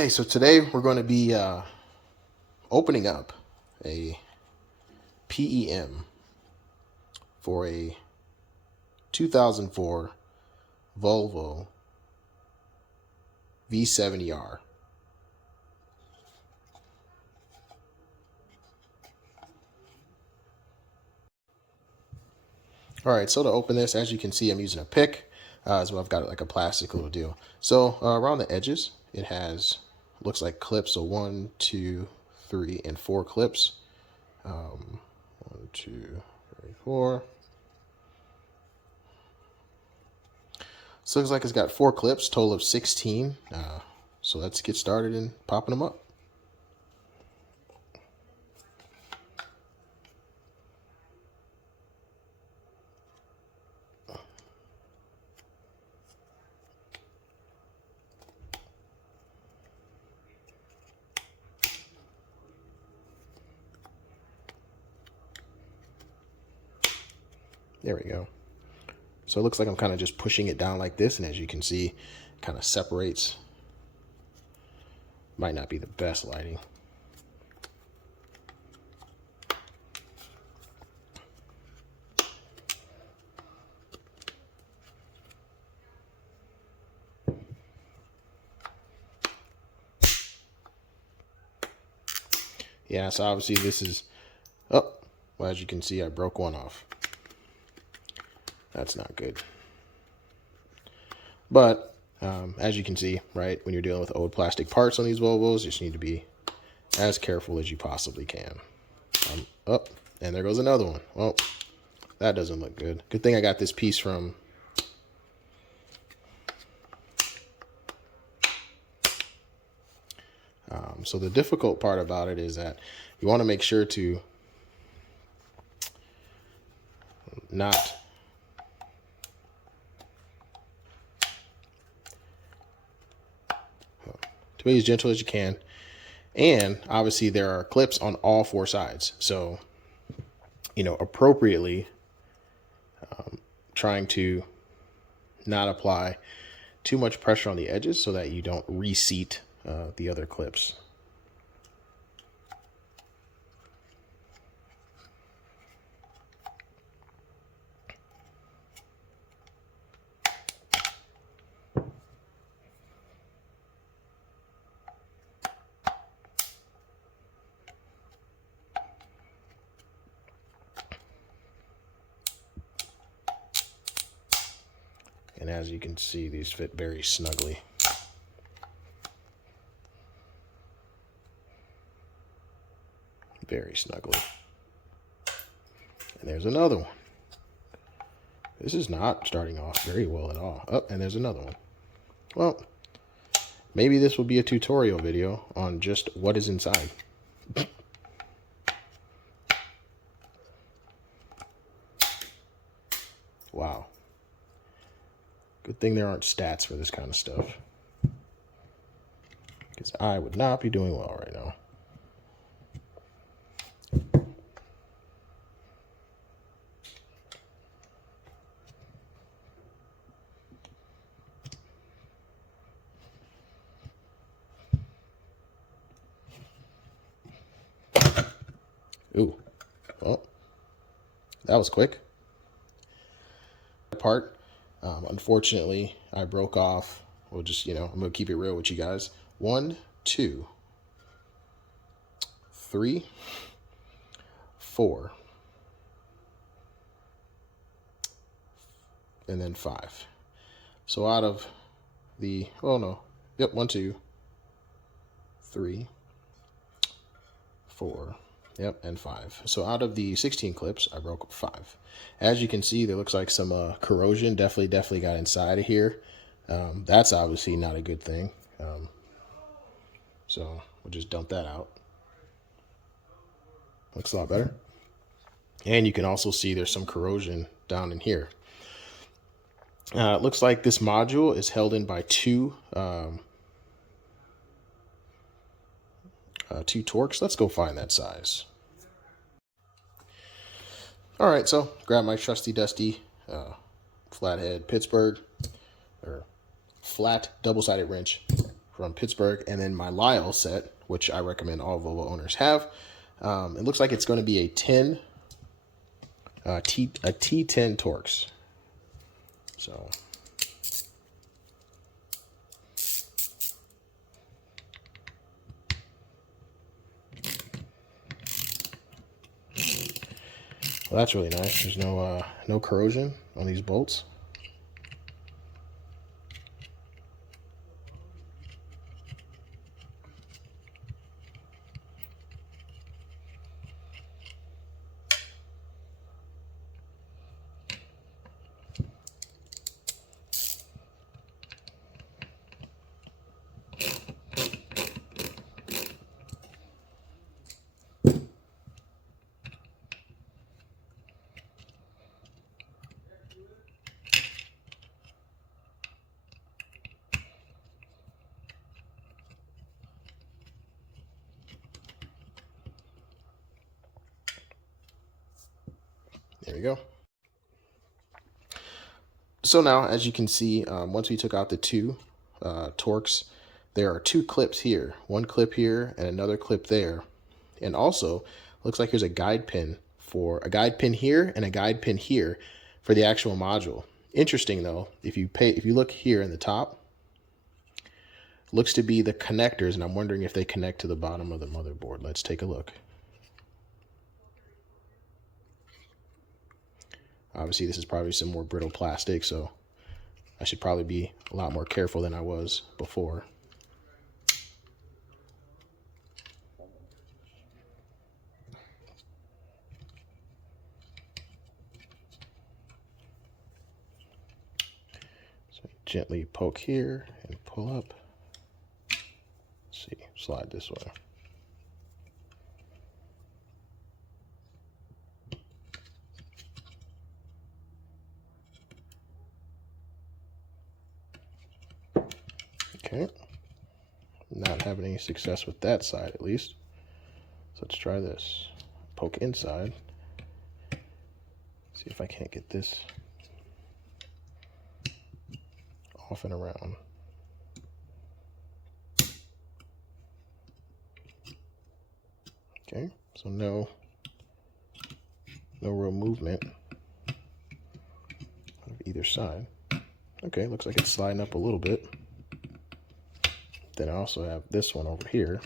Hey, so today we're going to be opening up a PEM for a 2004 Volvo V70R. All right, so to open this, as you can see, I'm using a pick as well. I've got like a plastic little deal. So around the edges, it has, looks like clips. So 1, 2, 3, and 4 clips. 1, 2, 3, 4. So looks like it's got 4 clips, total of 16. So let's get started in popping them up. There we go. So it looks like I'm kind of just pushing it down like this, and as you can see, it kind of separates. Might not be the best lighting. Yeah, so obviously this is, oh, well, as you can see, I broke one off. That's not good. But as you can see, right, when you're dealing with old plastic parts on these Volvos, you just need to be as careful as you possibly can. Oh, and there goes another one. Well, that doesn't look good. Good thing I got this piece from so the difficult part about it is that you want to make sure to not to be as gentle as you can. And obviously there are clips on all 4 sides. So, you know, appropriately trying to not apply too much pressure on the edges so that you don't reseat the other clips. And as you can see, these fit very snugly. Very snugly. And there's another one. This is not starting off very well at all. Oh, and there's another one. Well, maybe this will be a tutorial video on just what is inside. Wow. Good thing there aren't stats for this kind of stuff, because I would not be doing well right now. Ooh, well, that was quick. Part, unfortunately, I broke off. We'll just, you know, I'm gonna keep it real with you guys. 1, 2, 3, 4, and then 5. So out of the, oh no, yep, 1, 2, 3, 4. Yep, and 5. So out of the 16 clips, I broke 5. As you can see, there looks like some corrosion definitely got inside of here. That's obviously not a good thing. So we'll just dump that out. Looks a lot better. And you can also see there's some corrosion down in here. It looks like this module is held in by two Torx. Let's go find that size. All right, so grab my trusty dusty flathead Pittsburgh or flat double-sided wrench from Pittsburgh, and then my Lyle set, which I recommend all Volvo owners have. It looks like it's going to be a T10 Torx. So well, that's really nice. There's no corrosion on these bolts. There we go. So now, as you can see, once we took out the two Torx, there are two clips here. One clip here and another clip there. And also, looks like there's a guide pin here and a guide pin here for the actual module. Interesting though, if you look here in the top, looks to be the connectors, and I'm wondering if they connect to the bottom of the motherboard. Let's take a look. Obviously, this is probably some more brittle plastic, so I should probably be a lot more careful than I was before. So gently poke here and pull up. Let's see, slide this way. Okay, not having any success with that side at least. So let's try this. Poke inside. See if I can't get this off and around. Okay, so no real movement of either side. Okay, looks like it's sliding up a little bit. Then I also have this one over here.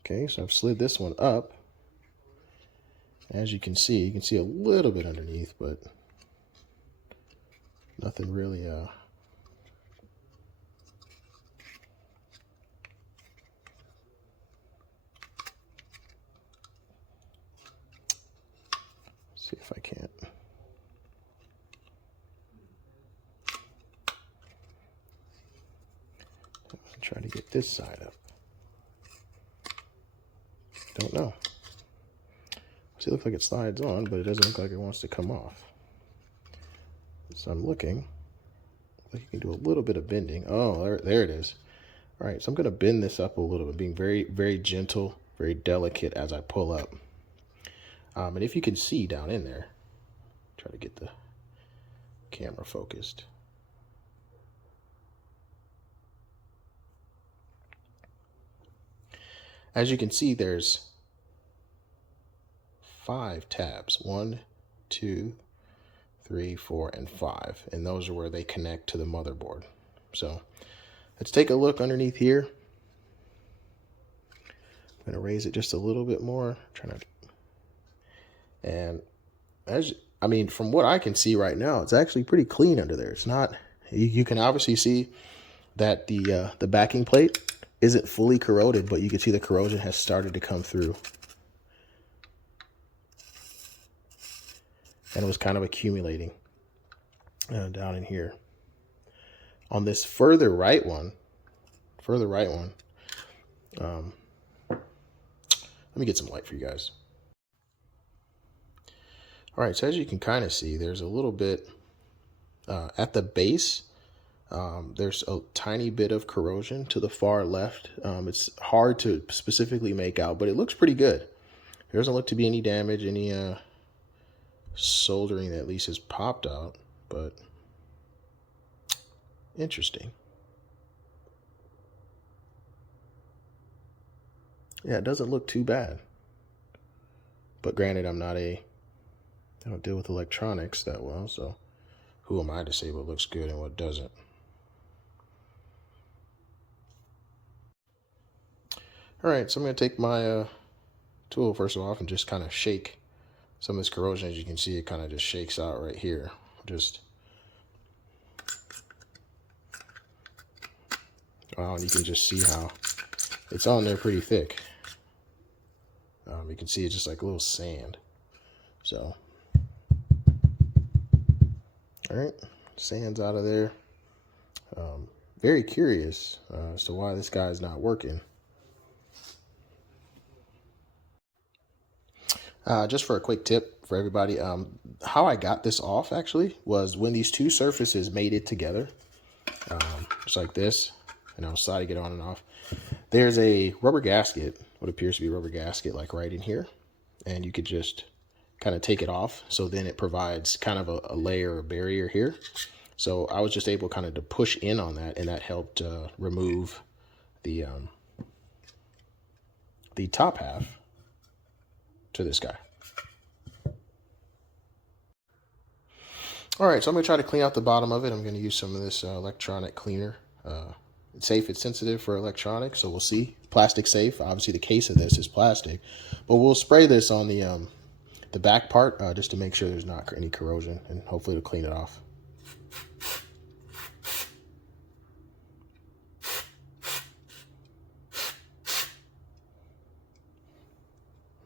Okay, so I've slid this one up. As you can see a little bit underneath, but nothing really see if I can't. Try to get this side up. Don't know. See, it looks like it slides on, but it doesn't look like it wants to come off. So I'm looking. Like you can do a little bit of bending. Oh, there it is. All right, so I'm going to bend this up a little bit, being very, very gentle, very delicate as I pull up. And if you can see down in there, try to get the camera focused. As you can see, there's 5 tabs. 1, 2, 3, 4, and 5. And those are where they connect to the motherboard. So let's take a look underneath here. I'm going to raise it just a little bit more. And from what I can see right now, it's actually pretty clean under there. It's not, you can obviously see that the backing plate isn't fully corroded, but you can see the corrosion has started to come through. And it was kind of accumulating down in here. On this further right one, let me get some light for you guys. All right, so as you can kind of see, there's a little bit at the base There's a tiny bit of corrosion to the far left. It's hard to specifically make out, but it looks pretty good. There doesn't look to be any damage, any soldering that at least has popped out, but interesting. Yeah, it doesn't look too bad. But granted, I don't deal with electronics that well, so who am I to say what looks good and what doesn't? All right, so I'm going to take my tool first of all and just kind of shake some of this corrosion. As you can see, it kind of just shakes out right here. Wow, and you can just see how it's on there pretty thick. You can see it's just like a little sand. So, all right, sand's out of there. Very curious as to why this guy's not working. Just for a quick tip for everybody, how I got this off actually was when these two surfaces mated together, just like this, and I'll slide it on and off. There's a rubber gasket, what appears to be a rubber gasket, like right in here, and you could just kind of take it off. So then it provides kind of a layer or barrier here. So I was just able kind of to push in on that, and that helped remove the top half to this guy. All right, so I'm going to try to clean out the bottom of it. I'm going to use some of this electronic cleaner. It's safe, it's sensitive for electronics, so we'll see. Plastic safe. Obviously, the case of this is plastic, but we'll spray this on the back part just to make sure there's not any corrosion, and hopefully it'll clean it off.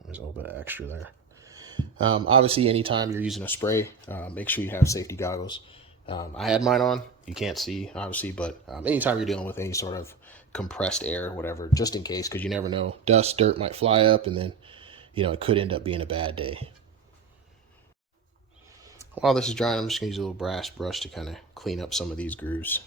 There's a little bit of extra there. Obviously, anytime you're using a spray, make sure you have safety goggles. I had mine on. You can't see, obviously, but anytime you're dealing with any sort of compressed air, whatever, just in case, because you never know. Dust, dirt might fly up, and then, it could end up being a bad day. While this is drying, I'm just going to use a little brass brush to kind of clean up some of these grooves.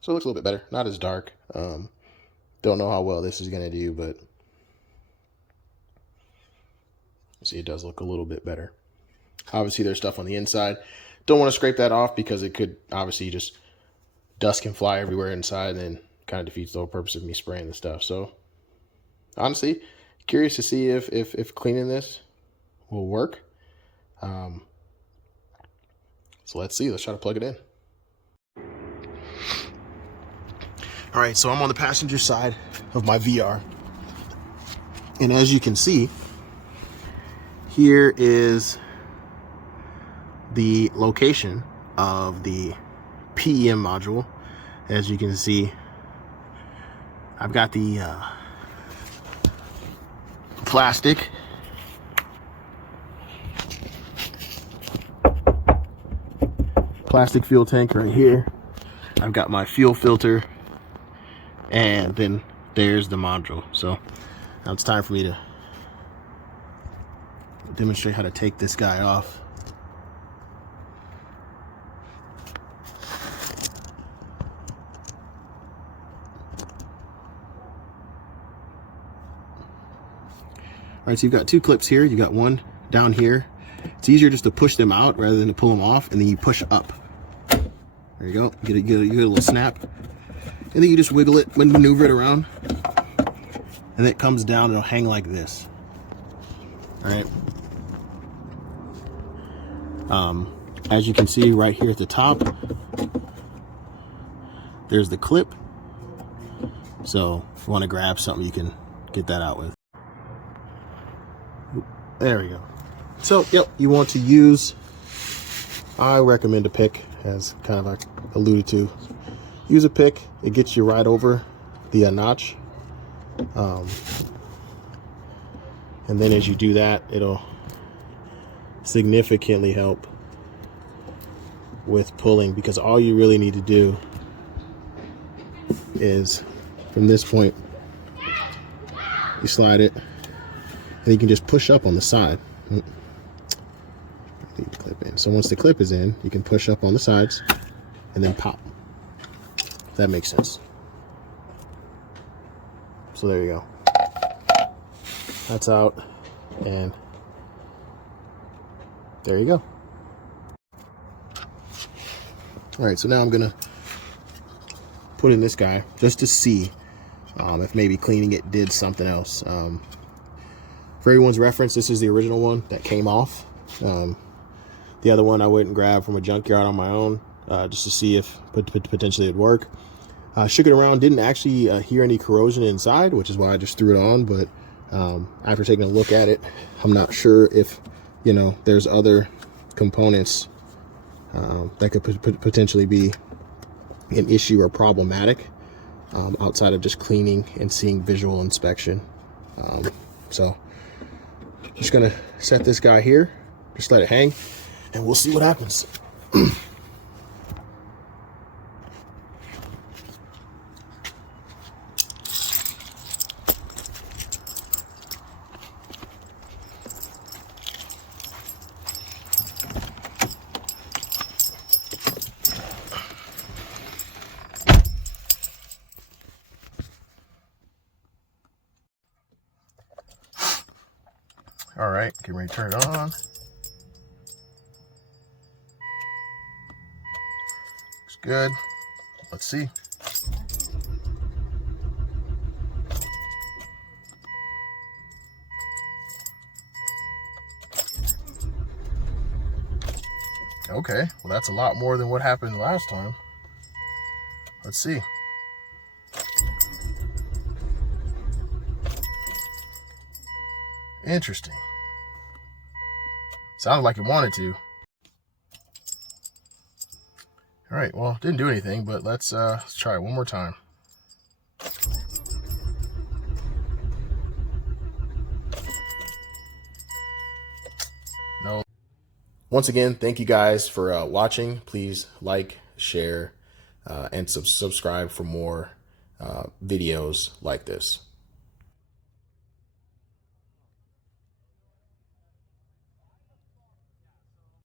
So it looks a little bit better, not as dark. Don't know how well this is going to do, but see, it does look a little bit better. Obviously, there's stuff on the inside. Don't want to scrape that off because it could, obviously, just dust can fly everywhere inside, and then kind of defeats the whole purpose of me spraying the stuff. So, honestly, curious to see if cleaning this will work. So let's see. Let's try to plug it in. All right, so I'm on the passenger side of my VR. And as you can see, here is the location of the PEM module. As you can see, I've got the plastic fuel tank right here. I've got my fuel filter, and then there's the module. So now it's time for me to demonstrate how to take this guy off. All right, so you've got two clips here. You got one down here. It's easier just to push them out rather than to pull them off, and then you push up. There you go. You get a little snap. And then you just wiggle it, maneuver it around, and it comes down and it'll hang like this. All right. As you can see right here at the top, there's the clip. So if you want to grab something, you can get that out with. There we go. So, yep, you want to use, I recommend a pick, as kind of like alluded to. Use a pick. It gets you right over the notch. And then as you do that, it'll significantly help with pulling, because all you really need to do is from this point, you slide it, and you can just push up on the side. Leave the clip in. So once the clip is in, you can push up on the sides and then pop. If that makes sense. So there you go. That's out, and there you go. All right, so now I'm gonna put in this guy just to see if maybe cleaning it did something else. For everyone's reference, this is the original one that came off. The other one I went and grabbed from a junkyard on my own, just to see if potentially it'd work. Shook it around, didn't actually hear any corrosion inside, which is why I just threw it on. But after taking a look at it, I'm not sure if, you know, there's other components that could potentially be an issue or problematic outside of just cleaning and seeing visual inspection. So just gonna set this guy here, just let it hang, and we'll see what happens. All right, get ready to turn it on. Looks good. Let's see. Okay, well, that's a lot more than what happened last time. Let's see. Interesting. Sounded like it wanted to. All right, well, didn't do anything, but let's try it one more time. No. Once again, thank you guys for watching. Please like, share, and subscribe for more videos like this.